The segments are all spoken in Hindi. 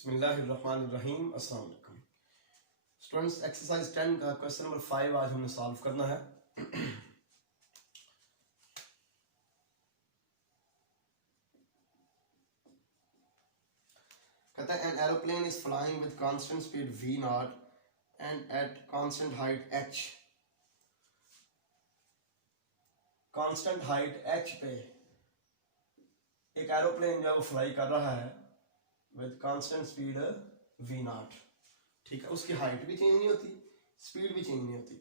बिस्मिल्लाहिर्रहमानिर्रहीम। अस्सलाम वालेकुम स्टूडेंट्स, एक्सरसाइज 10 का क्वेश्चन नंबर 5 आज हमने सॉल्व करना है। कहता है an aeroplane is flying with constant speed v not and at constant height h। Constant height h पे एक एरोप्लेन जो फ्लाई कर रहा है with constant speed v not, ठीक है। उसकी हाइट भी चेंज नहीं होती, स्पीड भी चेंज नहीं होती।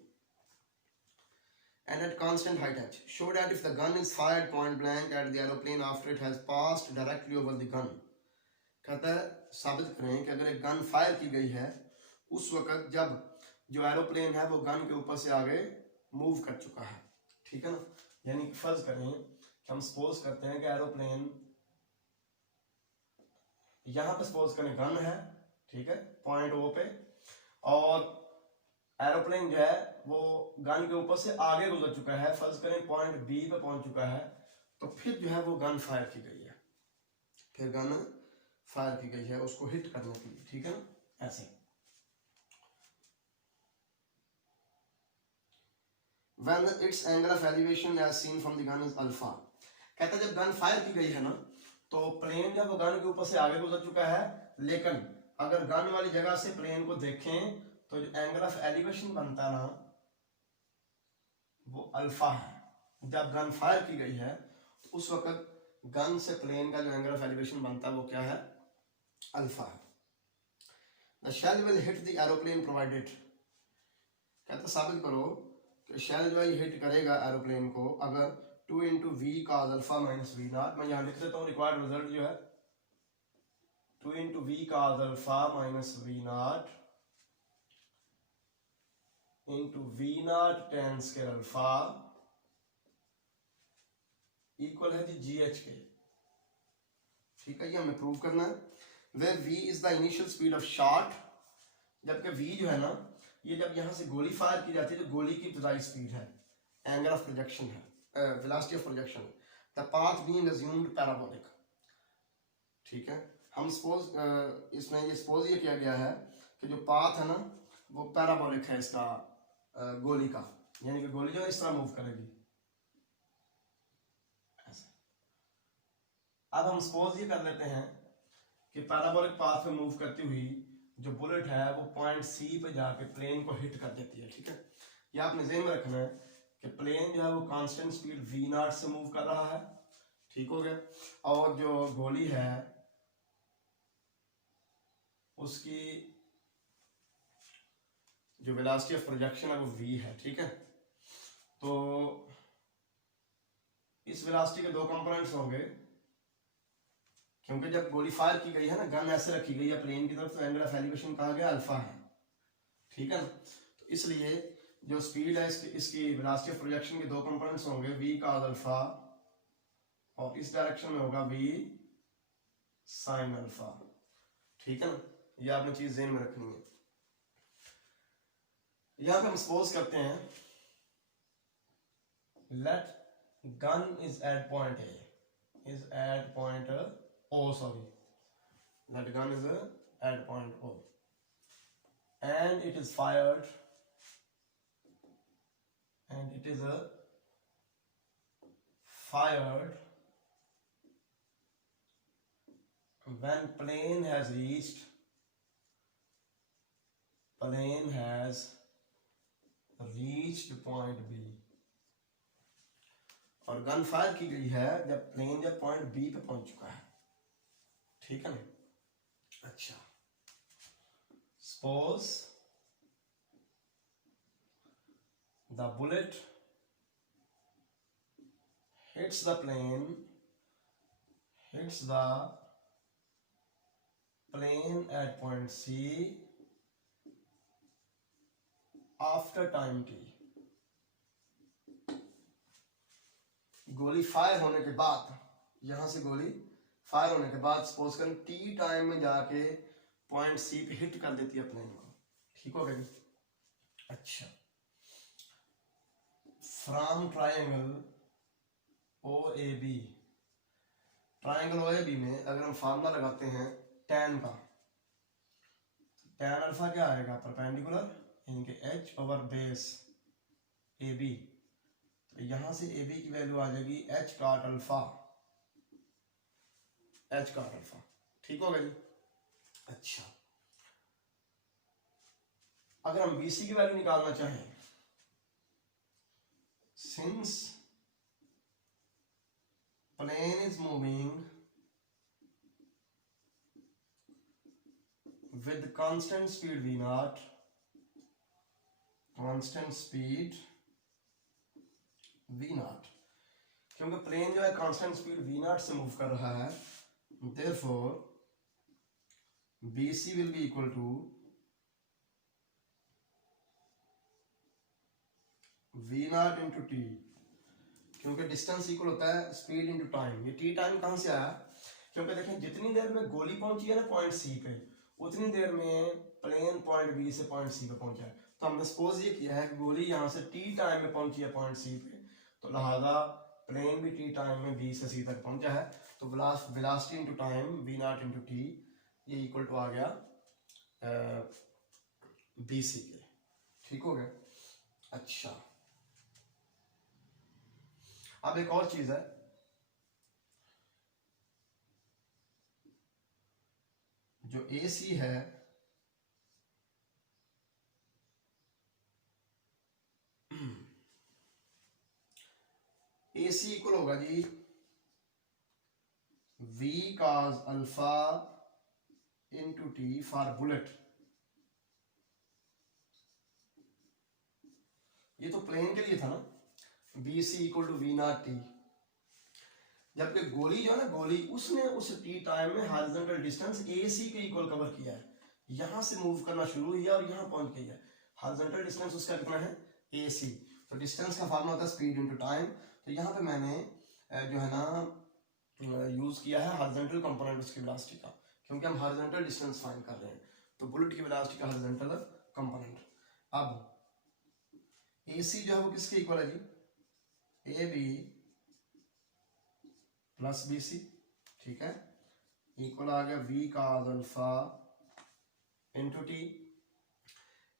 And at constant height h, show that if the gun is fired point blank at the aeroplane after it has passed directly over the gun. कहता है साबित करें कि अगर एक गन फायर की गई है उस वक्त जब जो एरोप्लेन है वो गन के ऊपर से आगे मूव कर चुका है, ठीक है ना। यानी फर्ज करें कि हम सपोज करते हैं कि एरोप्लेन यहां पे सपोज करें गन है, ठीक है, पॉइंट ओ पे, और एरोप्लेन जो है वो गन के ऊपर से आगे गुजर चुका है। फर्ज करें पॉइंट बी पे पहुंच चुका है, तो फिर जो है वो गन फायर की गई है, फिर गन फायर की गई है उसको हिट करने के लिए, ठीक है ना। ऐसे When its angle of elevation as seen from the gun is alpha। कहता है जब गन फायर की गई है ना तो प्लेन जब गन के ऊपर से आगे गुजर चुका है, लेकिन अगर गन वाली जगह से प्लेन को देखें तो जो एंगल ऑफ एलिवेशन बनता है ना वो अल्फा है। जब गन फायर की गई है तो उस वक्त गन से प्लेन का जो एंगल ऑफ एलिवेशन बनता है वो क्या है, अल्फा है। The shell will hit the aeroplane provided. कहता साबित करो कि शेल जो है हिट करेगा एरोप्लेन को अगर 2 into v cos alpha minus we naught. मैं यहाँ लिख देता हूँ रिक्वायर्ड रिजल्ट जो है 2 into v cos alpha minus we naught into v naught tan square alpha equal है जी जी एच के, ठीक है। ये हमें प्रूव करना है। वे v is the initial speed of shot, जबकि v जो है ना ये जब यहां से गोली फायर की जाती है तो गोली की इब्तदाई स्पीड है, एंगल ऑफ प्रोजेक्शन है, velocity of projection. The path being assumed parabolic, ठीक है। हम सपोज इसमें ये सपोज ये किया गया है कि जो पाथ है ना वो पैराबोलिक है इसका, गोली का, यानी कि गोली जो है इस तरह मूव करेगी ऐसे। अब हम सपोज ये कर लेते हैं कि पैराबोलिक पाथ पे मूव करती हुई जो बुलेट है वो पॉइंट सी पे जाके प्लेन को हिट कर देती है, ठीक है। ये आपने ध्यान में रखना है कि प्लेन जो है वो कांस्टेंट स्पीड v नॉट से मूव कर रहा है, ठीक हो गया, और जो गोली है उसकी जो वेलोसिटी ऑफ प्रोजेक्शन है वो v है, ठीक है। तो इस वेलोसिटी के दो कंपोनेंट्स होंगे, क्योंकि जब गोली फायर की गई है ना गन ऐसे रखी गई है प्लेन की तरफ तो एंगल ऑफ एलिवेशन कहा गया अल्फा है, ठीक है ना। तो इसलिए जो स्पीड है इसकी वेलोसिटी ऑफ प्रोजेक्शन के दो कंपोनेंट्स होंगे v cos अल्फा और इस डायरेक्शन में होगा v sin अल्फा, ठीक है ना। ये आपने चीज ध्यान में रखनी है। यहां पे हम सपोज करते हैं let gun is at point A, is at point o, sorry, let gun is at point O and it is fired when plane has reached point B, और गन फायर की गई है जब प्लेन जब पॉइंट B पे पहुंच चुका है, ठीक है ना। अच्छा, suppose the bullet hits the plane at point C after time t। गोली फायर होने के बाद, यहां से गोली फायर होने के बाद सपोज करें टी टाइम में जाके पॉइंट सी पे हिट कर देती है प्लेन को, ठीक हो गया। अच्छा, from triangle O A B में अगर हम फार्मूला लगाते हैं tan का, tan अल्फा क्या आएगा, परपेंडिकुलर यानी कि h over base A B, तो यहां से ए बी की वैल्यू आ जाएगी h cot alpha, h cot alpha. ठीक होगा जी। अच्छा, अगर हम BC की वैल्यू निकालना चाहें, since plane is moving with constant speed v naught, constant speed v naught, क्योंकि प्लेन जो है कांस्टेंट स्पीड v naught से मूव कर रहा है, therefore BC will be equal to v naught into t, क्योंकि डिस्टेंस इक्वल होता है स्पीड इंटू टाइम। ये टी टाइम कहां से आया, क्योंकि देखें जितनी देर में गोली पहुंची है ना पॉइंट सी पे, उतनी देर में प्लेन पॉइंट बी से पॉइंट सी पे पहुंचा है। तो हमने सपोज ये किया है कि गोली यहां से टी टाइम में पहुंची है पॉइंट सी पे, तो लिहाजा प्लेन भी टी टाइम में बी से सी तक पहुंचा है, तो velocity into time v naught into t, ये इक्वल टू आ गया बी सी के। ठीक हो गया। अच्छा, अब एक और चीज है, जो ए सी है ए सी इक्वल होगा जी v cos alpha into t for bullet. ये तो प्लेन के लिए था ना, B C equal to v naught t, जबकि गोली जो है ना, गोली उसने उस टी टाइम में हॉरिजॉन्टल डिस्टेंस ए सी के इक्वल कवर किया है, यहां से मूव करना शुरू किया और यहां पहुंच गई है। हॉरिजॉन्टल डिस्टेंस उसका कितना है, ए सी, तो डिस्टेंस का फार्मूला होता है स्पीड इनटू टाइम। तो यहाँ पे मैंने जो है ना यूज किया है हॉरिजॉन्टल कंपोनेंट उसकी वेलोसिटी का, क्योंकि हम हॉरिजॉन्टल डिस्टेंस फाइंड कर रहे हैं, तो बुलेट की वेलोसिटी का हॉरिजॉन्टल कंपोनेंट। अब ए सी जो है वो किसके इक्वल है जी, A B plus B C, ठीक है, इक्वल आ गया V cos alpha into T.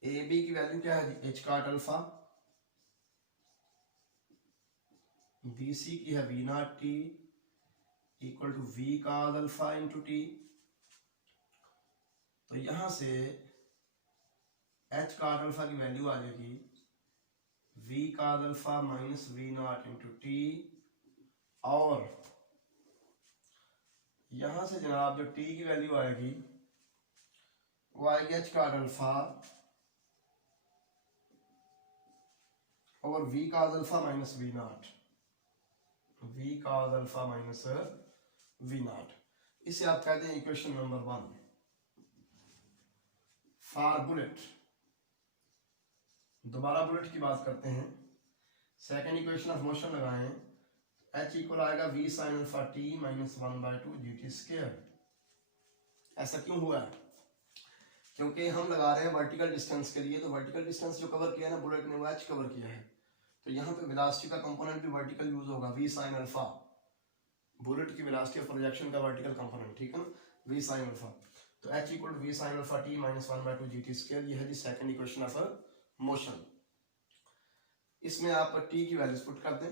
A B की वैल्यू क्या है, H cot alpha, B C की है V naught T equal to V cos alpha into T. तो यहां से एच cot अल्फा की वैल्यू आ जाएगी V cos alpha minus we naught into T, और यहां से जनाब जो टी की वैल्यू आएगी वो आएगी एच cot अल्फा और v cos alpha minus we naught, v cos alpha minus we naught. इसे आप कहते हैं इक्वेशन नंबर 1 फॉर बुलेट। दोबारा बुलेट की बात करते हैं, सेकेंड इक्वेशन ऑफ मोशन लगाएं, एच इक्वल आएगा v sine alpha t minus 1/2 g t square. ऐसा क्यों हुआ है, क्योंकि हम लगा रहे हैं वर्टिकल डिस्टेंस के लिए, तो वर्टिकल डिस्टेंस जो कवर किया है ना बुलेट ने वो एच कवर किया है, तो यहाँ पे वेलोसिटी का कंपोनेंट भी वर्टिकल यूज होगा, वी साइन अल्फा, बुलेट की वेलोसिटी ऑफ प्रोजेक्शन का वर्टिकल कंपोनेंट, ठीक है ना, वी साइन अल्फा। तो h equal to v sine alpha t minus 1/2 g t square, ये है जी सेकंड इक्वेशन ऑफ मोशन। इसमें आप टी की वैल्यूज पुट कर दें,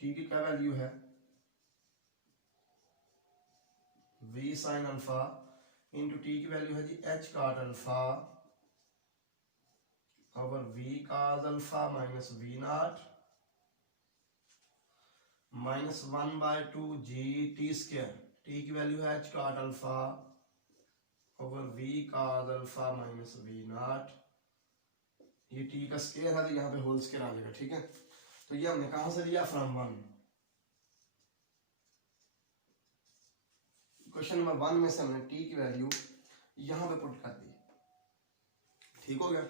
टी की क्या वैल्यू है, v sine alpha into t की वैल्यू है जी h cot alpha over v cos alpha minus we naught minus 1/2 g t square, t की वैल्यू है H cot alpha over v cos alpha minus we naught, ये टी का स्क्वायर है तो यहाँ पे होल स्क्वायर आ जाएगा, ठीक है। तो ये हमने कहां से लिया, फ्रॉम 1, क्वेश्चन नंबर 1 में से हमने टी की वैल्यू यहां पे पुट कर दी, ठीक हो गया।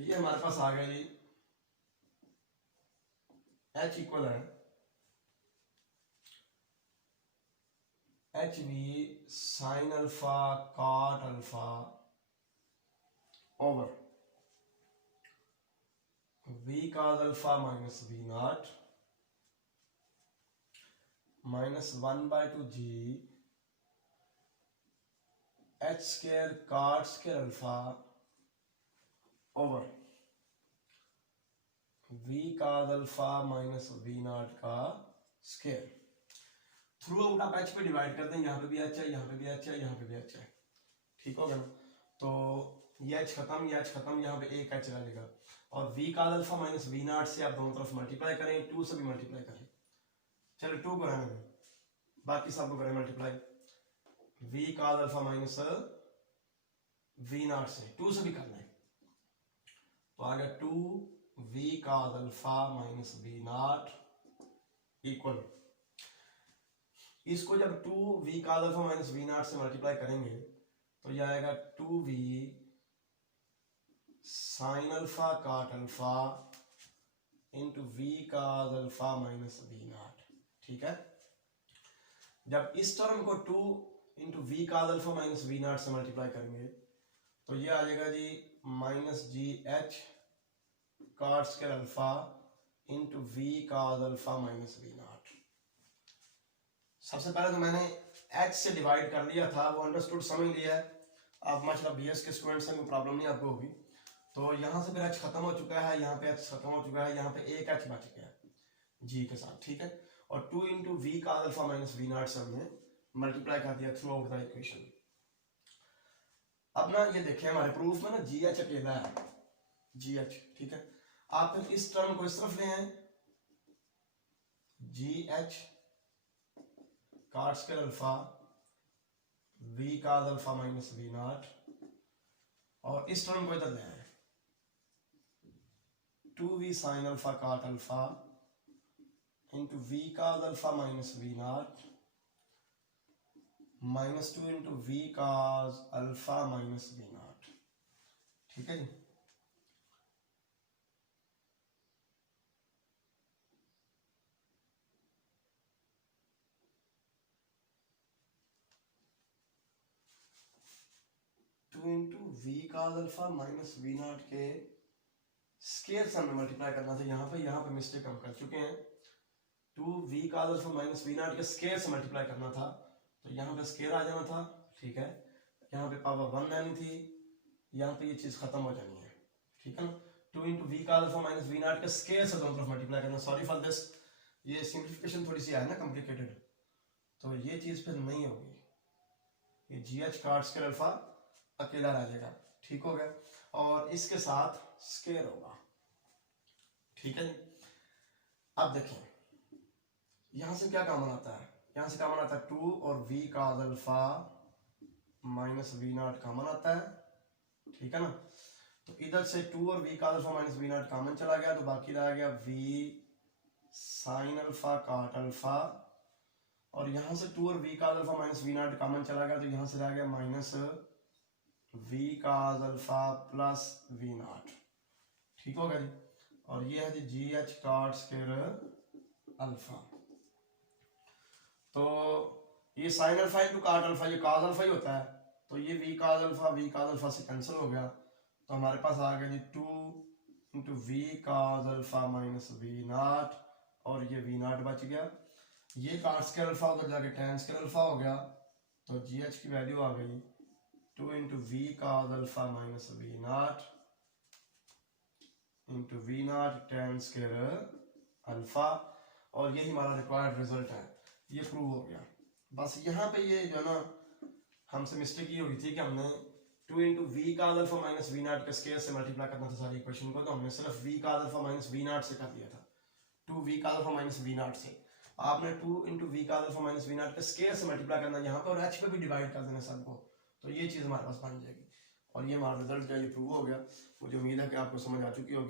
तो ये हमारे पास आ गया जी H इक्वल है h v sine alpha cot alpha over v cos alpha minus we naught minus 1/2 g h square cot square alpha over v cos alpha minus we naught का स्क्वायर। थ्रू आउट आप एच पे डिवाइड कर दें, यहाँ पे भी एच है, यहाँ पे भी एच है, यहाँ पे भी एच है, ठीक हो गया ना। तो ये एच खत्म, ये एच खत्म, यहाँ पे एक एच रहेगा और v cos alpha minus we naught से आप दोनों तरफ मल्टीप्लाई करें, 2 से भी मल्टीप्लाई करें। चलो 2 को रहने दें, बाकी सबको करें multiply. V cos alpha minus we naught से 2 से भी करना है तो आ गया 2 we cos alpha minus we naught equal, इसको जब 2 we cos alpha minus we naught से मल्टीप्लाई करेंगे तो यह आएगा 2 V sine alpha cot alpha into we cos alpha minus we naught, ठीक है। जब इस टर्म को 2 into we cos alpha minus we naught से मल्टीप्लाई करेंगे तो ये आ जाएगा G minus G H cot square alpha into we cos alpha minus we naught. सबसे पहले तो मैंने h से डिवाइड कर लिया था, वो अंडरस्टूड समझ लिया है। अब माशाल्लाह बीएस के स्टूडेंट्स हैं, कोई प्रॉब्लम नहीं आपको होगी। तो यहाँ से फिर h खत्म हो चुका है, यहाँ पे h खत्म हो चुका है, यहाँ पे एक h बच गया g के साथ, ठीक है। और 2 into we cos alpha minus we naught से हमने मल्टीप्लाई कर दिया थ्रू आउट द इक्वेशन। अब ना ये देखें हमारे प्रूफ में ना जी एच अकेला है, जी एच, ठीक है। आप फिर इस टर्म को इस तरफ ले आए, G H cot square alpha V cos alpha minus we naught और इस टर्म को इधर ले आए 2v sine alpha cot alpha into we cos alpha minus we naught minus 2 into we cos alpha minus we naught, ठीक है जी। Into we cos alpha minus we naught के स्केयर से हमें मल्टीप्लाई करना था, यहाँ पे मिस्टेक हम कर चुके हैं। 2 we cos alpha minus we naught के स्केयर से मल्टीप्लाई करना था तो यहाँ पे स्केयर आ जाना था, ठीक है। यहाँ पे पावर 1 लेनी थी, यहाँ पे ये चीज खत्म हो जानी है, ठीक है ना। 2 into we cos alpha minus we naught के स्केयर से दोनों तरफ मल्टीप्लाई करना। सॉरी फॉर दिस, ये सिंप्लीफिकेशन थोड़ी सी है ना कॉम्प्लिकेटेड, तो ये चीज फिर नहीं होगी। ये g H cot square alpha अकेला रह जाएगा, ठीक हो गया। और इसके साथ स्केयर होगा, ठीक है। अब देखें यहां से क्या कॉमन आता है, यहां से कॉमन आता है 2 और v cos alpha minus we naught common आता है, ठीक है ना। तो इधर से 2 और v cos alpha minus we naught common चला गया तो बाकी रह गया v sine alpha cot alpha और यहां से 2 और v cos alpha minus we naught common चला गया तो यहां से रह गया minus v cos alpha plus v naught, ठीक होगा जी। और ये है जी एच कॉट स्क्वायर अल्फा। तो ये sine alpha into cot alpha, ये कॉस अल्फा ही होता है तो ये वी कॉस अल्फा से कैंसिल हो गया तो हमारे पास आ गया जी 2 into we cos alpha minus we naught और ये वी नॉट बच गया। ये कॉट स्क्वायर अल्फा उधर जाके tan स्क्वायर अल्फा हो गया तो जी एच की वैल्यू आ गई 2 into we cos alpha minus we naught into v naught tan square alpha और यही हमारा रिक्वायर्ड रिजल्ट है, ये प्रूव हो गया। बस यहाँ पे ये जो है ना हमसे मिस्टेक ये हुई थी कि हमने 2 into we cos alpha minus we naught के स्क्वायर से मल्टीप्लाई करना था सारी इक्वेशन को, तो हमने सिर्फ v cos alpha minus we naught से कर दिया था, 2 we cos alpha minus we naught से। आपने 2 into we cos alpha minus we naught के स्क्वायर से मल्टीप्लाई करना यहाँ पे और एच पे भी डिवाइड कर देना सबको, तो ये चीज़ हमारे पास बन जाएगी और ये हमारा रिजल्ट जो है ये प्रूव हो गया। मुझे उम्मीद है कि आपको समझ आ चुकी होगी।